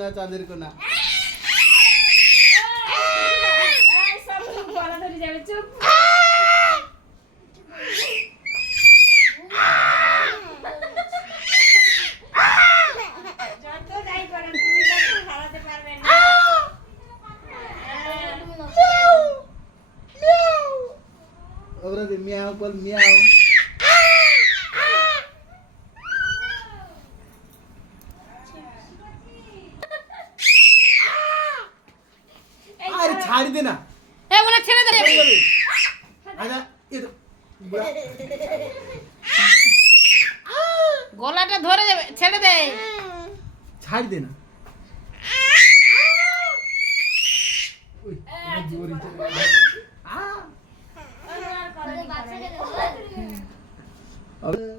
সোনা চাঁদের কোনা। সব চুপ করা ধরে যাবে, চুপ। যত যাই করেন তুমি তাকে হারাতে পারবে না। ওরা দে মিয়াও বল মিয়াও। আরে ছাড় দে না। এ বলে ছেড়ে দে। আচ্ছা এ তো বুড়া। গলাটা ধরে যাবে, ছেড়ে দে। ছাড় দে না। ওই জোরে আ আর করে আবে